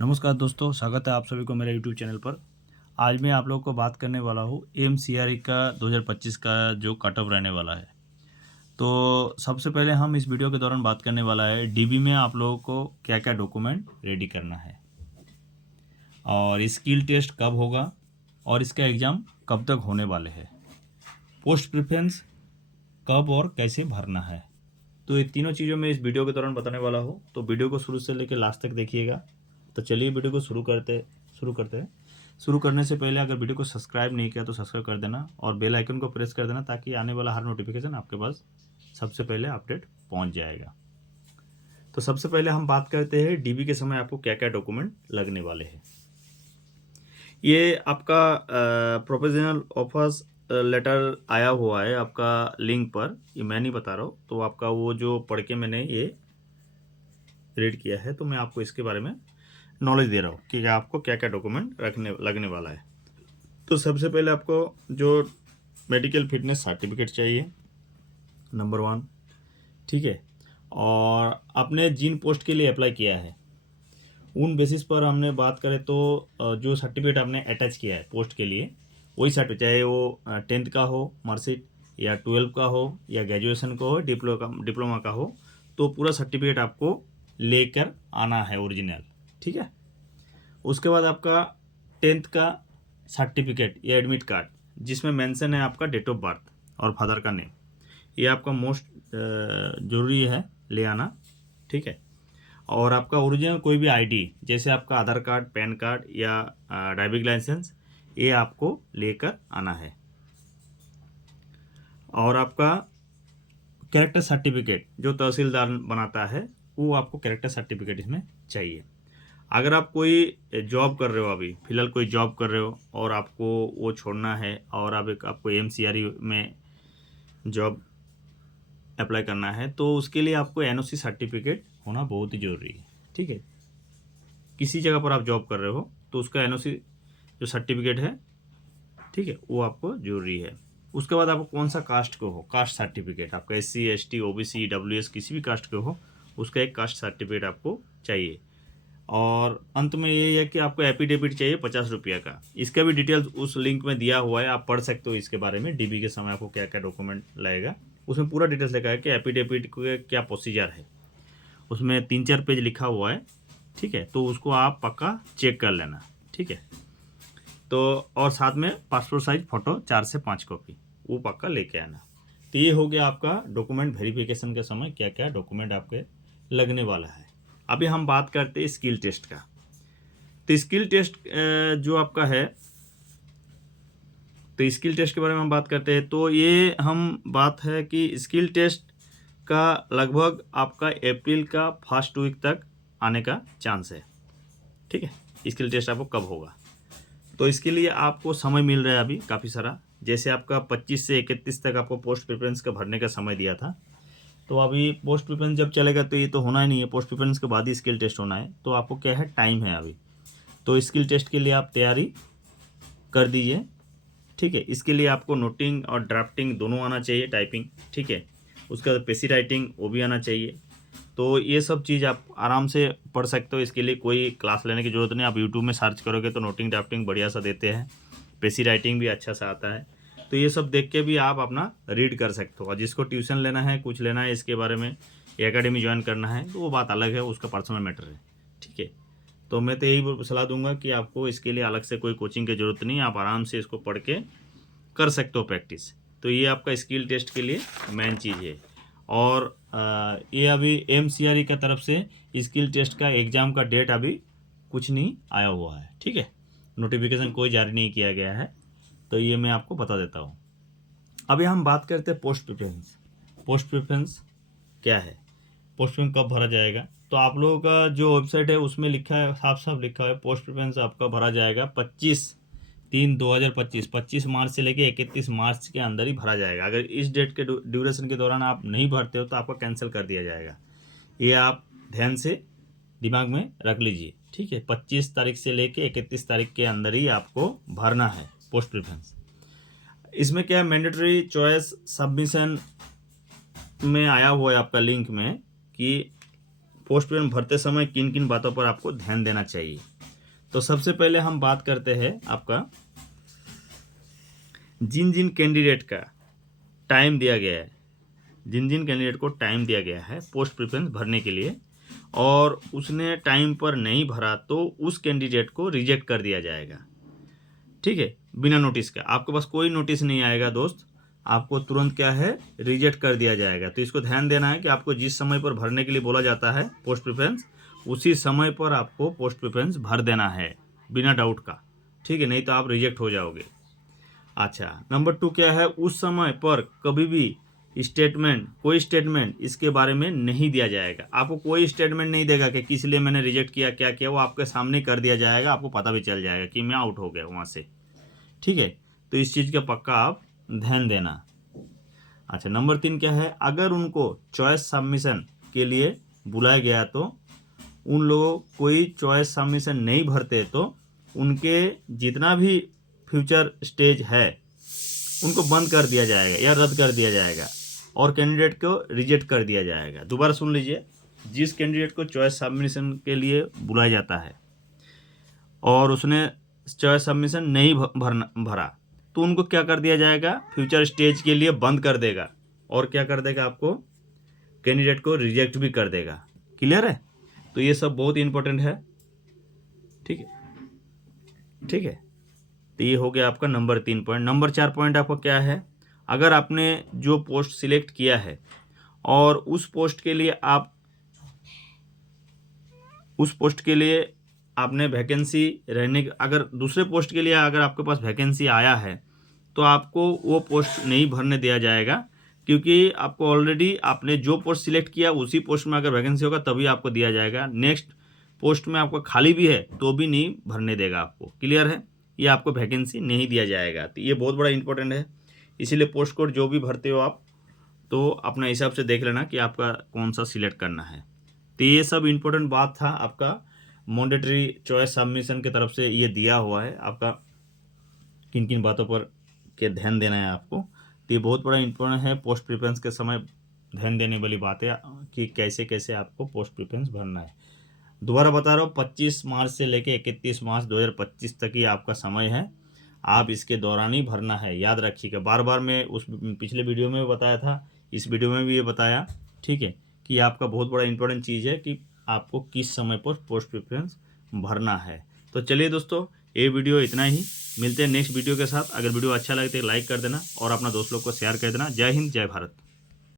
नमस्कार दोस्तों, स्वागत है आप सभी को मेरे यूट्यूब चैनल पर। आज मैं आप लोगों को बात करने वाला हूँ एमसीआरई का 2025 का जो कट ऑफ रहने वाला है। तो सबसे पहले हम इस वीडियो के दौरान बात करने वाला है डीबी में आप लोगों को क्या-क्या डॉक्यूमेंट रेडी करना है और स्किल टेस्ट कब होगा और इसका एग्ज़ाम कब तक होने वाले हैं, पोस्ट प्रेफरेंस कब और कैसे भरना है। तो ये तीनों चीज़ों में इस वीडियो के दौरान बताने वाला हूँ, तो वीडियो को शुरू से लेकर लास्ट तक देखिएगा। तो चलिए वीडियो को शुरू करते हैं। शुरू करने से पहले अगर वीडियो को सब्सक्राइब नहीं किया तो सब्सक्राइब कर देना और बेल आइकन को प्रेस कर देना ताकि आने वाला हर नोटिफिकेशन आपके पास सबसे पहले अपडेट पहुंच जाएगा। तो सबसे पहले हम बात करते हैं डीबी के समय आपको क्या क्या डॉक्यूमेंट लगने वाले हैं। ये आपका प्रोफेशनल ऑफर्स लेटर आया हुआ है आपका लिंक पर, ये मैं नहीं बता रहा हूँ। तो आपका वो जो पढ़ के मैंने ये रीड किया है, तो मैं आपको इसके बारे में नॉलेज दे रहा हूँ कि आपको क्या क्या डॉक्यूमेंट लगने वाला है। तो सबसे पहले आपको जो मेडिकल फिटनेस सर्टिफिकेट चाहिए, नंबर 1, ठीक है। और आपने जिन पोस्ट के लिए अप्लाई किया है उन बेसिस पर हमने बात करें तो जो सर्टिफिकेट आपने अटैच किया है पोस्ट के लिए, वही सर्टिफिकेट, चाहे वो 10th का हो मार्कशीट या 12 का हो या ग्रेजुएशन का हो, डिप्लोमा का हो, तो पूरा सर्टिफिकेट आपको लेकर आना है ओरिजिनल, ठीक है। उसके बाद आपका 10th का सर्टिफिकेट या एडमिट कार्ड जिसमें मेंशन है आपका डेट ऑफ बर्थ और फादर का नेम, ये आपका मोस्ट ज़रूरी है ले आना, ठीक है। और आपका ओरिजिनल कोई भी आईडी जैसे आपका आधार कार्ड, पैन कार्ड या ड्राइविंग लाइसेंस, ये आपको लेकर आना है। और आपका कैरेक्टर सर्टिफिकेट जो तहसीलदार बनाता है, वो आपको कैरेक्टर सर्टिफिकेट इसमें चाहिए। अगर आप कोई जॉब कर रहे हो, अभी फ़िलहाल कोई जॉब कर रहे हो और आपको वो छोड़ना है और आपको एमसीआरई में जॉब अप्लाई करना है, तो उसके लिए आपको एनओसी सर्टिफिकेट होना बहुत ही ज़रूरी है, ठीक है। किसी जगह पर आप जॉब कर रहे हो तो उसका एनओसी जो सर्टिफिकेट है, ठीक है, वो आपको ज़रूरी है। उसके बाद आपको कौन सा कास्ट के हो, कास्ट सर्टिफिकेट, आपका SC ST OBC WS किसी भी कास्ट के हो, उसका एक कास्ट सर्टिफिकेट आपको चाहिए। और अंत में ये है कि आपको एफिडेविट चाहिए 50 रुपये का। इसका भी डिटेल्स उस लिंक में दिया हुआ है, आप पढ़ सकते हो इसके बारे में। डीबी के समय आपको क्या क्या डॉक्यूमेंट लगेगा, उसमें पूरा डिटेल्स लिखा है कि एफिडेविट का क्या प्रोसीजर है। उसमें 3-4 पेज लिखा हुआ है, ठीक है। तो उसको आप पक्का चेक कर लेना, ठीक है। तो और साथ में पासपोर्ट साइज फ़ोटो 4 से 5 कॉपी वो पक्का लेके आना। तो ये हो गया आपका डॉक्यूमेंट वेरिफिकेशन के समय क्या क्या डॉक्यूमेंट आपके लगने वाला है। अभी हम बात करते हैं स्किल टेस्ट का। तो स्किल टेस्ट जो आपका है, तो स्किल टेस्ट के बारे में हम बात करते हैं। तो ये हम बात है कि स्किल टेस्ट का लगभग आपका अप्रैल का फर्स्ट वीक तक आने का चांस है, ठीक है। स्किल टेस्ट आपको कब होगा, तो इसके लिए आपको समय मिल रहा है अभी काफ़ी सारा। जैसे आपका 25 से 31 तक आपको पोस्ट प्रेफरेंस का भरने का समय दिया था, तो अभी पोस्ट प्रेफरेंस जब चलेगा तो ये तो होना ही नहीं है, पोस्ट प्रेफरेंस के बाद ही स्किल टेस्ट होना है। तो आपको क्या है, टाइम है अभी, तो स्किल टेस्ट के लिए आप तैयारी कर दीजिए, ठीक है। इसके लिए आपको नोटिंग और ड्राफ्टिंग दोनों आना चाहिए, टाइपिंग, ठीक है। उसके बाद पेसी राइटिंग वो भी आना चाहिए। तो ये सब चीज़ आप आराम से पढ़ सकते हो, इसके लिए कोई क्लास लेने की ज़रूरत नहीं। आप यूट्यूब में सर्च करोगे तो नोटिंग ड्राफ्टिंग बढ़िया सा देते हैं, पेसी राइटिंग भी अच्छा सा आता है। तो ये सब देख के भी आप अपना रीड कर सकते हो। और जिसको ट्यूशन लेना है, कुछ लेना है इसके बारे में, एकेडमी ज्वाइन करना है, तो वो बात अलग है, उसका पर्सनल मैटर है, ठीक है। तो मैं तो यही सलाह दूंगा कि आपको इसके लिए अलग से कोई कोचिंग की ज़रूरत नहीं, आप आराम से इसको पढ़ के कर सकते हो प्रैक्टिस। तो ये आपका स्किल टेस्ट के लिए मेन चीज़ है। और ये अभी एमसीआरई की तरफ से स्किल टेस्ट का एग्ज़ाम का डेट अभी कुछ नहीं आया हुआ है, ठीक है। नोटिफिकेशन कोई जारी नहीं किया गया है, तो ये मैं आपको बता देता हूँ। अभी हम बात करते हैं पोस्ट प्रेफरेंस। पोस्ट प्रेफरेंस क्या है, पोस्ट प्रेफरेंस कब भरा जाएगा। तो आप लोगों का जो वेबसाइट है उसमें लिखा है, साफ साफ लिखा है, पोस्ट प्रेफरेंस आपका भरा जाएगा 25/3/2025, 25 मार्च से लेके 31 मार्च के अंदर ही भरा जाएगा। अगर इस डेट के ड्यूरेशन के दौरान आप नहीं भरते हो तो आपको कैंसिल कर दिया जाएगा। ये आप ध्यान से दिमाग में रख लीजिए, ठीक है। 25 तारीख से लेके 31 तारीख के अंदर ही आपको भरना है पोस्ट प्रेफरेंस। इसमें क्या है, मैंडेटरी चॉइस सबमिशन में आया हुआ है आपका लिंक में कि पोस्ट प्रेफरेंस भरते समय किन किन बातों पर आपको ध्यान देना चाहिए, तो सबसे पहले हम बात करते हैं आपका जिन जिन कैंडिडेट का टाइम दिया गया है, जिन जिन कैंडिडेट को टाइम दिया गया है पोस्ट प्रेफरेंस भरने के लिए और उसने टाइम पर नहीं भरा तो उस कैंडिडेट को रिजेक्ट कर दिया जाएगा। ठीक है, बिना नोटिस का, आपके पास कोई नोटिस नहीं आएगा दोस्त, आपको तुरंत क्या है रिजेक्ट कर दिया जाएगा। तो इसको ध्यान देना है कि आपको जिस समय पर भरने के लिए बोला जाता है पोस्ट प्रेफरेंस, उसी समय पर आपको पोस्ट प्रेफरेंस भर देना है बिना डाउट का। ठीक है, नहीं तो आप रिजेक्ट हो जाओगे। अच्छा, नंबर 2 क्या है, उस समय पर कभी भी कोई स्टेटमेंट इसके बारे में नहीं दिया जाएगा। आपको कोई स्टेटमेंट नहीं देगा कि किस लिए मैंने रिजेक्ट किया, क्या किया, वो आपके सामने कर दिया जाएगा, आपको पता भी चल जाएगा कि मैं आउट हो गया वहाँ से। ठीक है, तो इस चीज़ का पक्का आप ध्यान देना। अच्छा, नंबर 3 क्या है, अगर उनको चॉइस सबमिशन के लिए बुलाया गया तो उन लोगों कोई चॉइस सबमिशन नहीं भरते तो उनके जितना भी फ्यूचर स्टेज है उनको बंद कर दिया जाएगा या रद्द कर दिया जाएगा और कैंडिडेट को रिजेक्ट कर दिया जाएगा। दोबारा सुन लीजिए, जिस कैंडिडेट को चॉइस सबमिशन के लिए बुलाया जाता है और उसने चॉइस सबमिशन नहीं भरा तो उनको क्या कर दिया जाएगा, फ्यूचर स्टेज के लिए बंद कर देगा और क्या कर देगा, आपको कैंडिडेट को रिजेक्ट भी कर देगा। क्लियर है? तो ये सब बहुत इंपॉर्टेंट है। ठीक है, ठीक है, तो ये हो गया आपका नंबर 3 पॉइंट। नंबर 4 पॉइंट आपका क्या है, अगर आपने जो पोस्ट सिलेक्ट किया है और उस पोस्ट के लिए आपने वैकेंसी रहने, अगर दूसरे पोस्ट के लिए अगर आपके पास वैकेंसी आया है तो आपको वो पोस्ट नहीं भरने दिया जाएगा, क्योंकि आपको ऑलरेडी आपने जो पोस्ट सिलेक्ट किया उसी पोस्ट में अगर वैकेंसी होगा तभी आपको दिया जाएगा। नेक्स्ट पोस्ट में आपको खाली भी है तो भी नहीं भरने देगा आपको। क्लियर है? ये आपको वैकेंसी नहीं दिया जाएगा। तो ये बहुत बड़ा इंपॉर्टेंट है, इसीलिए पोस्ट कोड जो भी भरते हो आप तो अपना हिसाब से देख लेना कि आपका कौन सा सिलेक्ट करना है। तो ये सब इंपॉर्टेंट बात था आपका मैंडेटरी चॉइस सबमिशन की तरफ से ये दिया हुआ है, आपका किन किन बातों पर के ध्यान देना है आपको। तो ये बहुत बड़ा इंपॉर्टेंट है, पोस्ट प्रेफरेंस के समय ध्यान देने वाली बात है कि कैसे कैसे आपको पोस्ट प्रेफरेंस भरना है। दोबारा बता रहा हूँ, 25 मार्च से लेके 31 मार्च 2025 तक ही आपका समय है, आप इसके दौरान ही भरना है, याद रखिएगा। बार बार मैं उस पिछले वीडियो में बताया था, इस वीडियो में भी ये बताया। ठीक है, कि आपका बहुत बड़ा इंपॉर्टेंट चीज़ है कि आपको किस समय पर पोस्ट प्रेफरेंस भरना है। तो चलिए दोस्तों, ये वीडियो इतना ही, मिलते हैं नेक्स्ट वीडियो के साथ। अगर वीडियो अच्छा लगे तो लाइक कर देना और अपना दोस्त लोग को शेयर कर देना। जय हिंद, जय भारत।